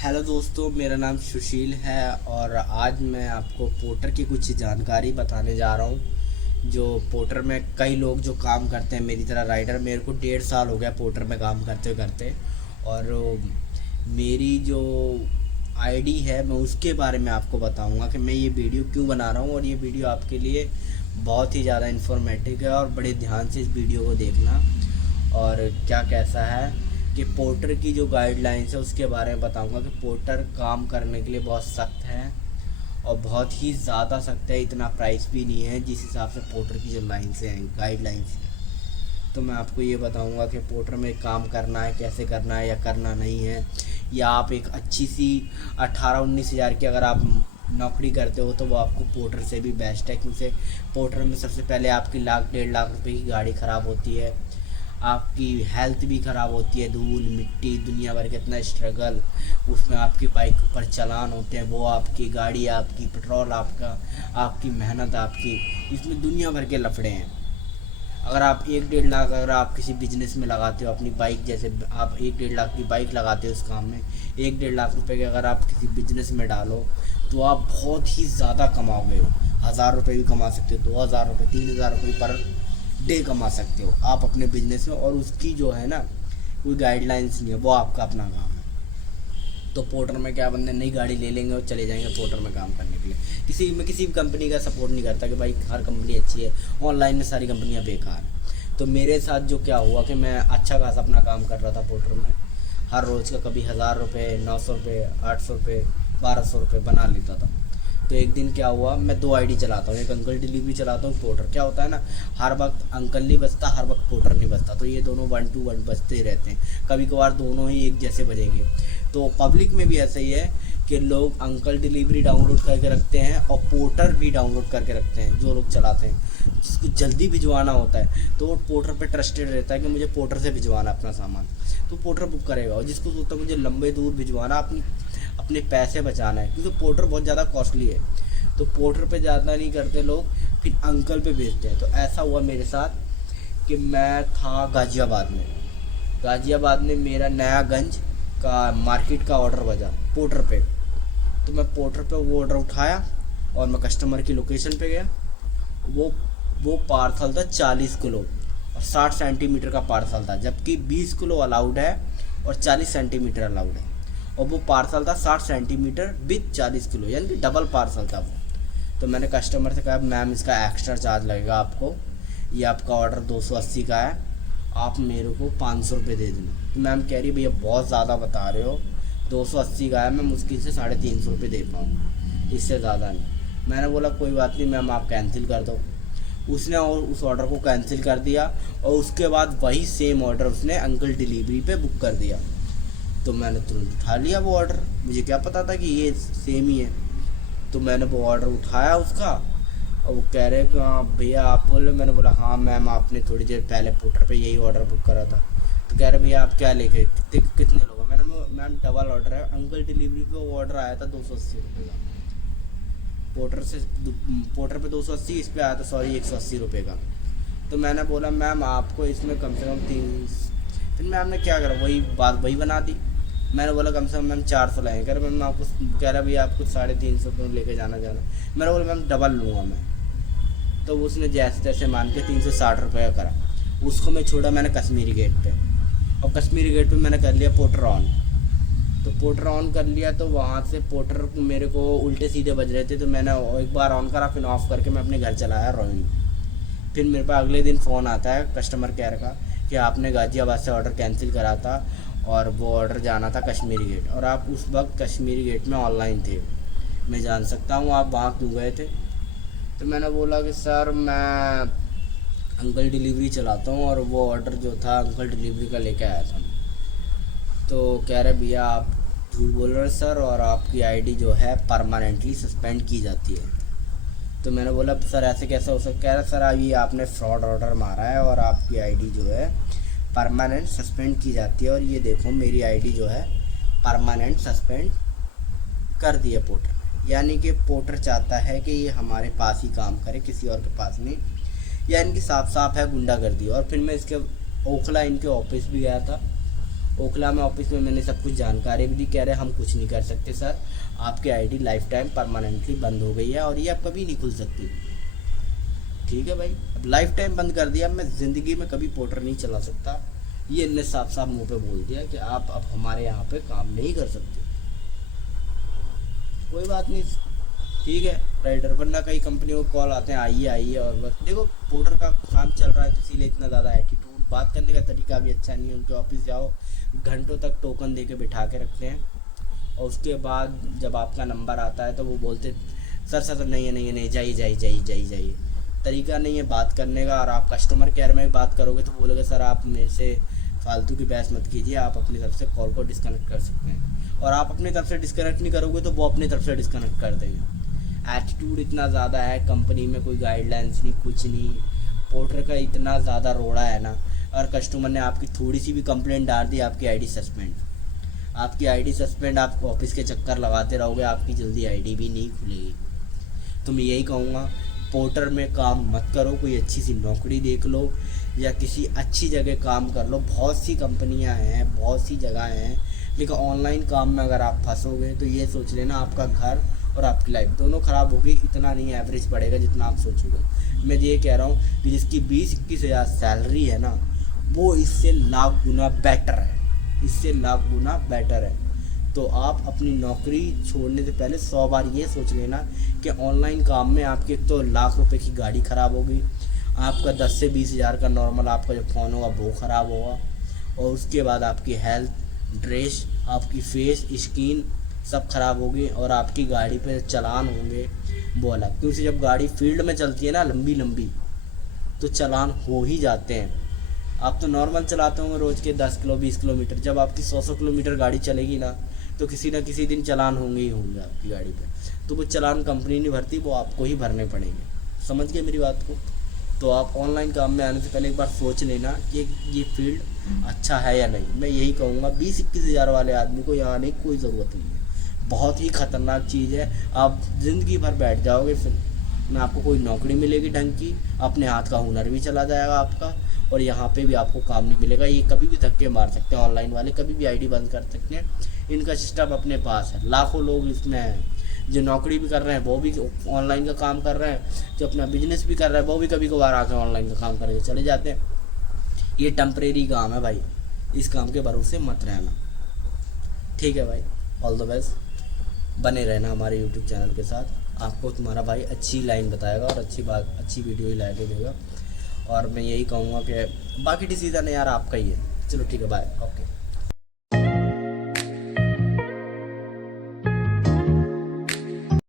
Hello दोस्तों, मेरा नाम सुशील है और आज मैं आपको पोर्टर की कुछ जानकारी बताने जा रहा हूँ। जो पोर्टर में कई लोग जो काम करते हैं मेरी तरह राइडर, मेरे को 1.5 साल हो गया पोर्टर में काम करते करते। और मेरी जो आईडी है मैं उसके बारे में आपको बताऊंगा कि मैं ये वीडियो क्यों बना रहा हूँ। और ये वीडियो आपके लिए बहुत ही ज़्यादा इन्फॉर्मेटिव है और बड़े ध्यान से इस वीडियो को देखना। और क्या कैसा है कि पोर्टर की जो गाइडलाइंस है उसके बारे में बताऊंगा कि पोर्टर काम करने के लिए बहुत सख्त है और बहुत ही ज़्यादा सख्त है। इतना प्राइस भी नहीं है जिस हिसाब से पोर्टर की जो लाइन्स हैं, गाइडलाइंस हैं। तो मैं आपको ये बताऊंगा कि पोर्टर में काम करना है, कैसे करना है या करना नहीं है। या आप एक अच्छी सी 18-19 हज़ार की अगर आप नौकरी करते हो तो वो आपको पोर्टर से भी बेस्ट है, क्योंकि पोर्टर में सबसे पहले आपकी 1-1.5 लाख रुपए की गाड़ी ख़राब होती है, आपकी हेल्थ भी ख़राब होती है, धूल मिट्टी दुनिया भर के इतना स्ट्रगल, उसमें आपकी बाइक के ऊपर चालान होते हैं, वो आपकी गाड़ी आपकी, पेट्रोल आपका, आपकी मेहनत आपकी, इसमें दुनिया भर के लफड़े हैं। अगर आप 1-1.5 लाख अगर आप किसी बिजनेस में लगाते हो, अपनी बाइक जैसे आप 1-1.5 लाख की बाइक लगाते हो उस काम में, 1-1.5 लाख रुपए के अगर आप किसी बिजनेस में डालो तो आप बहुत ही ज़्यादा कमाओगे। 1,000 रुपये भी कमा सकते हो, 2,000 रुपये, 3,000 रुपये पर डे कमा सकते हो आप अपने बिजनेस में। और उसकी जो है ना कोई गाइडलाइंस नहीं है, वो आपका अपना काम है। तो पोर्टर में क्या, बंदे नई गाड़ी ले लेंगे और चले जाएंगे पोर्टर में काम करने के लिए। किसी भी कंपनी का सपोर्ट नहीं करता कि भाई हर कंपनी अच्छी है, ऑनलाइन में सारी कंपनियां बेकार हैं। तो मेरे साथ जो क्या हुआ कि मैं अच्छा खासा अपना काम कर रहा था पोर्टर में, हर रोज़ का कभी 1,000 रुपये, 900 रुपये, 800 रुपये, 1,200 रुपये बना लेता था। तो एक दिन क्या हुआ, मैं 2 आईडी चलाता हूँ, एक अंकल डिलीवरी चलाता हूँ, पोर्टर। क्या होता है ना, हर वक्त अंकल नहीं बजता, हर वक्त पोर्टर नहीं बजता, तो ये दोनों 1 to 1 बजते ही रहते हैं। कभी कभार दोनों ही एक जैसे बजेंगे। तो पब्लिक में भी ऐसा ही है कि लोग अंकल डिलीवरी डाउनलोड करके रखते हैं और पोर्टर भी डाउनलोड करके रखते हैं। जो लोग चलाते हैं जिसको जल्दी भिजवाना होता है तो वो पोर्टर पे ट्रस्टेड रहता है कि मुझे पोर्टर से भिजवाना अपना सामान, तो पोर्टर बुक करेगा। और जिसको सोचता है मुझे लंबे दूर भिजवाना, अपने पैसे बचाना है, क्योंकि पोर्टर बहुत ज़्यादा कॉस्टली है, तो पोर्टर पे ज़्यादा नहीं करते लोग, फिर अंकल पे भेजते हैं। तो ऐसा हुआ मेरे साथ कि मैं था गाज़ियाबाद में मेरा नयागंज का मार्केट का ऑर्डर बजा पोर्टर पे। तो मैं पोर्टर पे वो ऑर्डर उठाया और मैं कस्टमर की लोकेशन पे गया। वो पार्सल था 40 किलो और 60 सेंटीमीटर का पार्सल था, जबकि 20 किलो अलाउड है और 40 सेंटीमीटर अलाउड है। और वो पार्सल था 60 सेंटीमीटर विथ 40 किलो, यानी कि डबल पार्सल था वो। तो मैंने कस्टमर से कहा मैम इसका एक्स्ट्रा चार्ज लगेगा आपको, ये आपका ऑर्डर 280 का है, आप मेरे को 500 रुपये दे देना। तो मैम कह रही भैया बहुत ज़्यादा बता रहे हो, 280 का है, मैं मुश्किल से 350 रुपये दे पाऊँ, इससे ज़्यादा नहीं। मैंने बोला कोई बात नहीं मैम, आप कैंसिल कर दो। उसने और उस ऑर्डर को कैंसिल कर दिया और उसके बाद वही सेम ऑर्डर उसने अंकल डिलीवरी पे बुक कर दिया। तो मैंने तुरंत उठा लिया वो ऑर्डर, मुझे क्या पता था कि ये सेम ही है। तो मैंने वो ऑर्डर उठाया उसका और वो कह रहे कि हाँ भैया आप बोले। मैंने बोला हाँ मैम, आपने थोड़ी देर पहले पोर्टर पे यही ऑर्डर बुक करा था। तो कह रहे भैया आप क्या लेके, कितने लोग हैं। मैंने मैम डबल ऑर्डर है, अंकल डिलीवरी पे वो ऑर्डर आया था 280 रुपये का, पोर्टर पे 280, इस पर आया था सॉरी 180 रुपये का। तो मैंने बोला मैम आपको इसमें कम से कम 3, फिर मैम ने क्या करा, वही बात वही बना दी। मैंने बोला कम से कम मैम 400 लाएंगे। कह रहे मैम आपको, कह रहा भैया आपको 350 रुपये लेके जाना। मैंने बोला मैम डबल लूँगा मैं। तो उसने जैसे तैसे मान के 360 रुपये का करा। उसको मैं छोड़ा मैंने कश्मीरी गेट पे, और कश्मीरी गेट पे मैंने कर लिया पोर्टर ऑन। तो पोर्टर ऑन कर लिया तो वहाँ से पोर्टर मेरे को उल्टे सीधे बज रहे थे, तो मैंने एक बार ऑन करा, फिर ऑफ करके मैं अपने घर चला आया रोइंग। फिर मेरे पास अगले दिन फ़ोन आता है कस्टमर केयर का कि आपने गाज़ियाबाद से ऑर्डर कैंसिल करा था और वो ऑर्डर जाना था कश्मीरी गेट, और आप उस वक्त कश्मीरी गेट में ऑनलाइन थे, मैं जान सकता हूँ आप वहाँ क्यों गए थे। तो मैंने बोला कि सर मैं अंकल डिलीवरी चलाता हूँ और वो ऑर्डर जो था अंकल डिलीवरी का लेके आया था। तो कह रहे भैया आप झूठ बोल रहे हो सर, और आपकी आईडी जो है परमानेंटली सस्पेंड की जाती है। तो मैंने बोला सर ऐसे कैसे हो सकता। कह रहा सर अभी आपने फ्रॉड ऑर्डर मारा है और आपकी आईडी जो है परमानेंट सस्पेंड की जाती है, और ये देखो मेरी आईडी जो है परमानेंट सस्पेंड कर दी है पोर्टर ने। यानी कि पोर्टर चाहता है कि ये हमारे पास ही काम करे, किसी और के पास नहीं। यानी कि साफ साफ है गुंडागर्दी। और फिर मैं इसके ओखला इनके ऑफिस भी गया था ओखला में ऑफिस में मैंने सब कुछ जानकारी भी दी, कह रहे हम कुछ नहीं कर सकते सर, आपकी आईडी लाइफ टाइम परमानेंटली बंद हो गई है और ये अब कभी नहीं खुल सकती। ठीक है भाई, अब लाइफ टाइम बंद कर दिया, मैं ज़िंदगी में कभी पोर्टर नहीं चला सकता, ये इनने साफ साफ मुंह पे बोल दिया कि आप अब हमारे यहाँ पे काम नहीं कर सकते। कोई बात नहीं, ठीक है राइडर, वरना कई कंपनियों को कॉल आते हैं आइए आइए, और बस देखो पोर्टर का काम चल रहा है तो इसीलिए इतना ज़्यादा एटीट्यूड, बात करने का तरीका भी अच्छा नहीं है। उनके ऑफिस जाओ, घंटों तक टोकन दे के बिठा के रखते हैं, और उसके बाद जब आपका नंबर आता है तो वो बोलते सर सर सर नहीं है नहीं है नहीं, जाइए जाइए जाइए जाइए जाइए। तरीका नहीं है बात करने का। और आप कस्टमर केयर में भी बात करोगे तो बोलोगे सर आप मेरे से फालतू की बहस मत कीजिए, आप अपनी तरफ से कॉल को डिस्कनेक्ट कर सकते हैं, और आप अपनी तरफ से डिस्कनेक्ट नहीं करोगे तो वो अपनी तरफ से डिस्कनेक्ट कर देंगे। एटीट्यूड इतना ज़्यादा है कंपनी में, कोई गाइडलाइंस नहीं, कुछ नहीं, पोर्टर का इतना ज़्यादा रोड़ा है ना। और कस्टमर ने आपकी थोड़ी सी भी कंप्लेंट डाल दी, आपकी आईडी सस्पेंड, आपकी आईडी सस्पेंड, आप ऑफिस के चक्कर लगाते रहोगे, आपकी जल्दी आईडी भी नहीं खुलेगी। तो मैं यही कहूँगा पोर्टर में काम मत करो, कोई अच्छी सी नौकरी देख लो या किसी अच्छी जगह काम कर लो। बहुत सी कंपनियां हैं, बहुत सी जगह हैं, लेकिन ऑनलाइन काम में अगर आप फंसोगे तो ये सोच लेना आपका घर और आपकी लाइफ दोनों ख़राब होगी। इतना नहीं एवरेज बढ़ेगा जितना आप सोचोगे। मैं ये कह रहा हूँ कि जिसकी 20-21 हज़ार सैलरी है ना, वो इससे लाख गुना बेटर है, इससे लाख गुना बेटर है। तो आप अपनी नौकरी छोड़ने से पहले 100 बार ये सोच लेना कि ऑनलाइन काम में आपके तो लाख रुपए की गाड़ी ख़राब होगी, आपका 10 से 20 हज़ार का नॉर्मल आपका जो फ़ोन होगा वो ख़राब होगा, और उसके बाद आपकी हेल्थ, ड्रेस, आपकी फेस, स्किन सब ख़राब होगी, और आपकी गाड़ी पे चालान होंगे वो अलग। क्योंकि जब गाड़ी फील्ड में चलती है ना लंबी लंबी तो चालान हो ही जाते हैं। आप तो नॉर्मल चलाते होंगे रोज़ के 10 किलो 20 किलोमीटर, जब आपकी 100 किलोमीटर गाड़ी चलेगी ना तो किसी ना किसी दिन चालान होंगे ही होंगे आपकी गाड़ी पे। तो वो चालान कंपनी नहीं भरती, वो आपको ही भरने पड़ेंगे। समझ गए मेरी बात को? तो आप ऑनलाइन काम में आने से पहले एक बार सोच लेना कि ये फील्ड अच्छा है या नहीं। मैं यही कहूँगा 20-21 हज़ार वाले आदमी को यहाँ आने की कोई ज़रूरत नहीं है, बहुत ही ख़तरनाक चीज़ है। आप ज़िंदगी भर बैठ जाओगे, फिर ना आपको कोई नौकरी मिलेगी ढंग की, अपने हाथ का हुनर भी चला जाएगा आपका, और यहाँ पे भी आपको काम नहीं मिलेगा। ये कभी भी धक्के मार सकते हैं ऑनलाइन वाले, कभी भी आईडी बंद कर सकते हैं, इनका सिस्टम अपने पास है। लाखों लोग इसमें हैं, जो नौकरी भी कर रहे हैं वो भी ऑनलाइन का काम कर रहे हैं, जो अपना बिजनेस भी कर रहे हैं वो भी कभी कभार आकर ऑनलाइन का काम करके चले जाते हैं। ये टेम्परेरी काम है भाई, इस काम के भरोसे मत रहना। ठीक है भाई, ऑल द बेस्ट, बने रहना हमारे यूट्यूब चैनल के साथ। आपको तुम्हारा भाई अच्छी लाइन बताएगा और अच्छी वीडियो ही ला के देगा। और मैं यही कहूँगा कि बाकी डिसीज़न यार आपका ही है। चलो ठीक है, बाय, ओके।